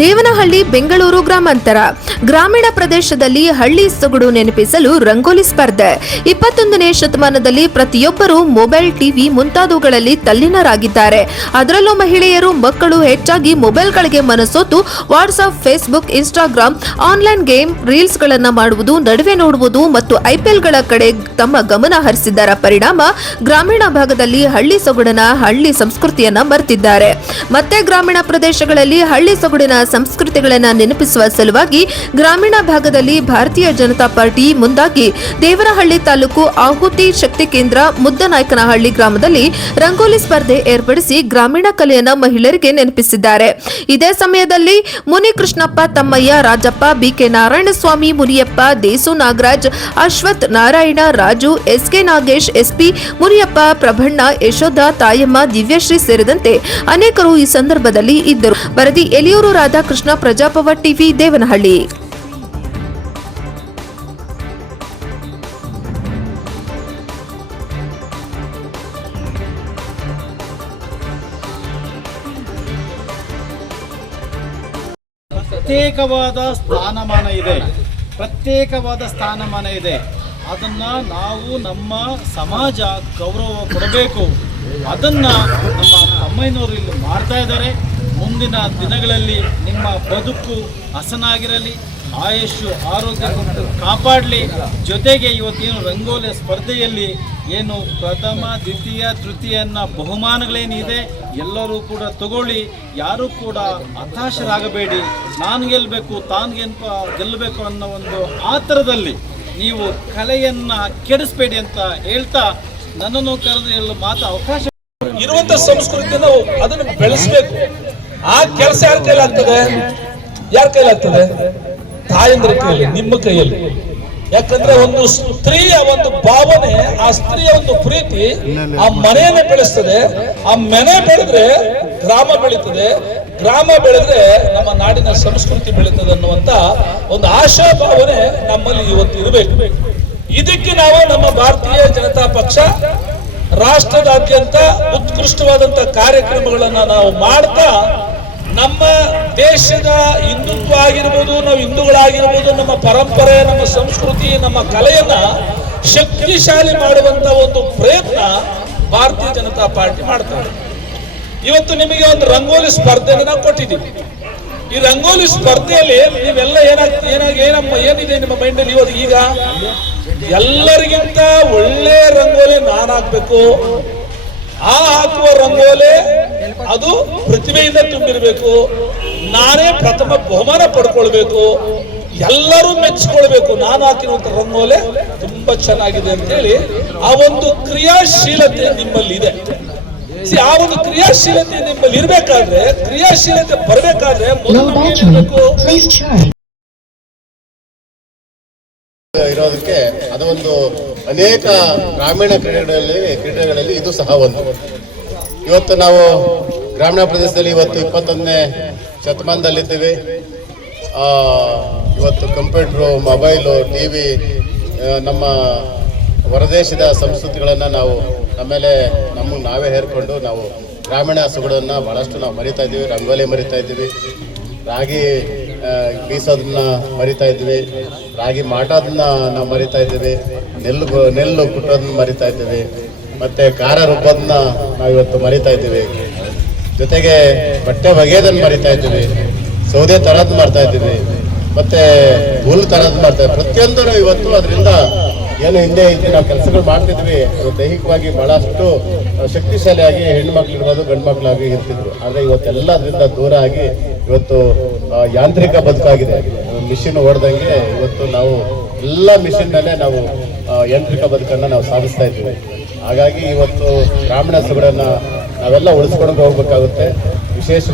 ದೇವನಹಳ್ಳಿ ಬೆಂಗಳೂರು ಗ್ರಾಮಾಂತರ ಗ್ರಾಮೀಣ ಪ್ರದೇಶದಲ್ಲಿ ಹಳ್ಳಿ ಸೊಗಡು ನೆನಪಿಸಲು ರಂಗೋಲಿ ಸ್ಪರ್ಧೆ 21ನೇ ಶತಮಾನದಲ್ಲಿ ಪ್ರತಿಯೊಬ್ಬರೂ ಮೊಬೈಲ್ ಟಿವಿ ಮುಂತಾದವುಗಳಲ್ಲಿ ತಲ್ಲೀನರಾಗಿದ್ದಾರೆ. ಅದರಲ್ಲೂ ಮಹಿಳೆಯರು ಮಕ್ಕಳು ಹೆಚ್ಚಾಗಿ ಮೊಬೈಲ್ಗಳಿಗೆ ಮನಸೋತು WhatsApp, Facebook, Instagram, online game, ರೀಲ್ಸ್ಗಳನ್ನು ಮಾಡುವುದು, ನಡುವೆ ನೋಡುವುದು ಮತ್ತು ಐಪಿಎಲ್ಗಳ ಕಡೆ ತಮ್ಮ ಗಮನ ಹರಿಸಿದ್ದರ ಪರಿಣಾಮ ಗ್ರಾಮೀಣ ಭಾಗದಲ್ಲಿ ಹಳ್ಳಿ ಸೊಗಡನ ಹಳ್ಳಿ ಸಂಸ್ಕೃತಿಯನ್ನ ಮರೆತಿದ್ದಾರೆ. ಮತ್ತೆ ಗ್ರಾಮೀಣ ಪ್ರದೇಶಗಳಲ್ಲಿ ಹಳ್ಳಿ ಸೊಗಡಿನ ಸಂಸ್ಕೃತಿಗಳನ್ನು ನೆನಪಿಸುವ ಸಲುವಾಗಿ ಗ್ರಾಮೀಣ ಭಾಗದಲ್ಲಿ ಭಾರತೀಯ ಜನತಾ ಪಾರ್ಟಿ ಮುಂದಾಗಿ ದೇವನಹಳ್ಳಿ ತಾಲೂಕು ಆಹುತಿ ಶಕ್ತಿ ಕೇಂದ್ರ ಮುದ್ದನಾಯಕನಹಳ್ಳಿ ಗ್ರಾಮದಲ್ಲಿ ರಂಗೋಲಿ ಸ್ಪರ್ಧೆ ಏರ್ಪಡಿಸಿ ಗ್ರಾಮೀಣ ಕಲೆಯನ್ನ ಮಹಿಳೆಯರಿಗೆ ನೆನಪಿಸಿದ್ದಾರೆ. ಇದೇ ಸಮಯದಲ್ಲಿ Muni Krishnappa, Thammaiah, Rajappa, B K Narayanaswamy, Muniyappa, Desu Nagaraj, Ashwath Narayana, Raju, S K Nagesh, S P Muniyappa, Prabhanna, Yashoda, Thayamma, Divyashree ಸೇರಿದಂತೆ ಅನೇಕರು ಈ ಸಂದರ್ಭದಲ್ಲಿ ಇದ್ದರು. ವರದಿ ಎಲಿಯೂರು ರಾಧಾಕೃಷ್ಣ, ಪ್ರಜಾಪವ ಟಿವಿ, ದೇವನಹಳ್ಳಿ. ಪ್ರತ್ಯೇಕವಾದ ಸ್ಥಾನಮಾನ ಇದೆ. ಅದನ್ನು ನಾವು ನಮ್ಮ ಸಮಾಜ ಗೌರವ ಕೊಡಬೇಕು. ಅದನ್ನು ನಮ್ಮ ಅಮ್ಮಯ್ಯನವರು ಇಲ್ಲಿ ಮಾಡ್ತಾ ಇದ್ದಾರೆ. ಮುಂದಿನ ದಿನಗಳಲ್ಲಿ ನಿಮ್ಮ ಬದುಕು ಹಸನಾಗಿರಲಿ, ಆಯುಷು ಆರೋಗ್ಯ ಕಾಪಾಡಲಿ. ಜೊತೆಗೆ ಇವತ್ತೇನು ರಂಗೋಲಿ ಸ್ಪರ್ಧೆಯಲ್ಲಿ ಏನು ಪ್ರಥಮ, ದ್ವಿತೀಯ, ತೃತೀಯನ್ನ ಬಹುಮಾನಗಳೇನಿದೆ ಎಲ್ಲರೂ ಕೂಡ ತಗೊಳ್ಳಿ. ಯಾರೂ ಕೂಡ ಹತಾಶರಾಗಬೇಡಿ. ನಾನು ಗೆಲ್ಲಬೇಕು, ತಾನು ಗೆಲ್ಲಬೇಕು ಅನ್ನೋ ಒಂದು ಆತರದಲ್ಲಿ ನೀವು ಕಲೆಯನ್ನು ಕೆಡಿಸಬೇಡಿ ಅಂತ ಹೇಳ್ತಾ ನನ್ನನ್ನು ಕರೆದು ಹೇಳಲು ಮಾತು ಅವಕಾಶ ಇರುವಂತ ಸಂಸ್ಕೃತಿಯನ್ನು ಅದನ್ನು ಬೆಳೆಸಬೇಕು. ಆ ಕೆಲಸ ಯಾರ ಕೈಲಾಗ್ತದೆ? ಯಾರ ಕೈಲಾಗ್ತದೆ? ತಾಯಂದ್ರ ಕೈಯಲ್ಲಿ, ನಿಮ್ಮ ಕೈಯಲ್ಲಿ. ಯಾಕಂದ್ರೆ ಒಂದು ಸ್ತ್ರೀಯ ಒಂದು ಭಾವನೆ, ಆ ಸ್ತ್ರೀಯ ಒಂದು ಪ್ರೀತಿ ಆ ಮನೆಯನ್ನ ಬೆಳೆಸ್ತದೆ. ಆ ಮನೆ ಬೆಳೆದ್ರೆ ಗ್ರಾಮ ಬೆಳೀತದೆ, ಗ್ರಾಮ ಬೆಳೆದ್ರೆ ನಮ್ಮ ನಾಡಿನ ಸಂಸ್ಕೃತಿ ಬೆಳೀತದೆ ಅನ್ನುವಂತ ಒಂದು ಆಶಾ ಭಾವನೆ ನಮ್ಮಲ್ಲಿ ಇವತ್ತು ಇರಬೇಕು. ಇದಕ್ಕೆ ನಾವು ನಮ್ಮ ಭಾರತೀಯ ಜನತಾ ಪಕ್ಷ ರಾಷ್ಟ್ರದಾದ್ಯಂತ ಉತ್ಕೃಷ್ಟವಾದಂತ ಕಾರ್ಯಕ್ರಮಗಳನ್ನ ನಾವು ಮಾಡ್ತಾ ನಮ್ಮ ದೇಶದ ಹಿಂದುತ್ವ ಆಗಿರ್ಬೋದು, ನಾವು ಹಿಂದೂಗಳಾಗಿರ್ಬೋದು, ನಮ್ಮ ಪರಂಪರೆ, ನಮ್ಮ ಸಂಸ್ಕೃತಿ, ನಮ್ಮ ಕಲೆಯನ್ನ ಶಕ್ತಿಶಾಲಿ ಮಾಡುವಂತ ಒಂದು ಪ್ರಯತ್ನ ಭಾರತೀಯ ಜನತಾ ಪಾರ್ಟಿ ಮಾಡ್ತಾರೆ. ಇವತ್ತು ನಿಮಗೆ ಒಂದು ರಂಗೋಲಿ ಸ್ಪರ್ಧೆಯನ್ನು ನಾವು ಕೊಟ್ಟಿದ್ದೀವಿ. ಈ ರಂಗೋಲಿ ಸ್ಪರ್ಧೆಯಲ್ಲಿ ನೀವೆಲ್ಲ ಏನಿದೆ ನಿಮ್ಮ ಮೈಂಡಲ್ಲಿ ಇವತ್ತು? ಈಗ ಎಲ್ಲರಿಗಿಂತ ಒಳ್ಳೆ ರಂಗೋಲಿ ನಾನು ಹಾಕ್ಬೇಕು. ಆ ಹಾಕುವ ರಂಗೋಲಿ ಅದು ಪ್ರತಿಭೆಯಿಂದ ತುಂಬಿರಬೇಕು. ನಾನೇ ಪ್ರಥಮ ಬಹುಮಾನ ಪಡ್ಕೊಳ್ಬೇಕು, ಎಲ್ಲರೂ ಮೆಚ್ಚಿಕೊಳ್ಬೇಕು. ನಾನು ಹಾಕಿರುವಂತ ರಂಗೋಲಿ ತುಂಬಾ ಚೆನ್ನಾಗಿದೆ ಅಂತ ಹೇಳಿ ಆ ಒಂದು ಕ್ರಿಯಾಶೀಲತೆ ನಿಮ್ಮಲ್ಲಿ ಇದೆ. ಆ ಒಂದು ಕ್ರಿಯಾಶೀಲತೆ ನಿಮ್ಮಲ್ಲಿ ಇರ್ಬೇಕಾದ್ರೆ, ಕ್ರಿಯಾಶೀಲತೆ ಬರಬೇಕಾದ್ರೆ ಇರೋದಕ್ಕೆ ಅದು ಒಂದು ಅನೇಕ ಗ್ರಾಮೀಣ ಕ್ರೀಡೆಗಳಲ್ಲಿ ಇದು ಸಹ ಒಂದು. ಇವತ್ತು ನಾವು ಗ್ರಾಮೀಣ ಪ್ರದೇಶದಲ್ಲಿ ಇವತ್ತು 21ನೇ ಶತಮಾನದಲ್ಲಿದ್ದೀವಿ. ಇವತ್ತು ಕಂಪ್ಯೂಟ್ರು, ಮೊಬೈಲು, ಟಿವಿ, ನಮ್ಮ ಹೊರದೇಶದ ಸಂಸ್ಕೃತಿಗಳನ್ನು ನಾವು ನಮ್ಮೇಲೆ ನಾವೇ ಹೇರ್ಕೊಂಡು ನಾವು ಗ್ರಾಮೀಣ ಸೊಗಡನ್ನು ಭಾಳಷ್ಟು ನಾವು ಮರಿತಾ ಇದ್ದೀವಿ. ರಂಗೋಲಿ ಮರಿತಾ ಇದ್ದೀವಿ, ರಾಗಿ ಬೀಸೋದನ್ನ ಮರಿತಾ ಇದ್ದೀವಿ, ರಾಗಿ ಮಾಟೋದನ್ನ ನಾವು ಮರಿತಾ ಇದ್ದೀವಿ, ನೆಲ್ಲು ಕುಟ್ಟೋದನ್ನ ಮರಿತಾ ಇದ್ದೀವಿ, ಮತ್ತೆ ಖಾರ ರುಬ್ಬೋದನ್ನ ನಾವು ಇವತ್ತು ಮರಿತಾ ಇದ್ದೀವಿ. ಜೊತೆಗೆ ಬಟ್ಟೆ ಒಗೆಯೋದನ್ನ ಮರಿತಾ ಇದ್ದೀವಿ, ಸೌದೆ ತರದ್ ಮಾಡ್ತಾ ಇದ್ದೀವಿ, ಮತ್ತೆ ಹುಲ್ಲು ತರದ್ ಮಾಡ್ತಾ ಇದ್ದೀವಿ. ಪ್ರತಿಯೊಂದು ನಾವು ಇವತ್ತು ಅದರಿಂದ ಏನು ಹಿಂದೆ ನಾವು ಕೆಲಸಗಳು ಮಾಡ್ತಿದ್ವಿ, ದೈಹಿಕವಾಗಿ ಬಹಳಷ್ಟು ಶಕ್ತಿಶಾಲಿಯಾಗಿ ಹೆಣ್ಣು ಮಕ್ಳಿರ್ಬೋದು, ಗಂಡು ಮಕ್ಕಳಾಗಿ ಇರ್ತಿದ್ರು. ಆದರೆ ಇವತ್ತೆಲ್ಲ ಅದರಿಂದ ದೂರ ಆಗಿ ಇವತ್ತು ಯಾಂತ್ರಿಕ ಬದುಕಾಗಿದೆ. ಮಿಷಿನ್ ಓಡ್ದಂಗೆ ಇವತ್ತು ನಾವು ಎಲ್ಲ ಮಿಷಿನ್ ಮೇಲೆ ನಾವು ಯಾಂತ್ರಿಕ ಬದುಕನ್ನು ನಾವು ಸಾಗಿಸ್ತಾ ಇದ್ದೀವಿ. ಹಾಗಾಗಿ ಇವತ್ತು ಗ್ರಾಮೀಣ ಸೊಗಡನ್ನ ನಾವೆಲ್ಲ ಉಳಿಸ್ಕೊಂಡು ಹೋಗ್ಬೇಕಾಗುತ್ತೆ. ವಿಶೇಷ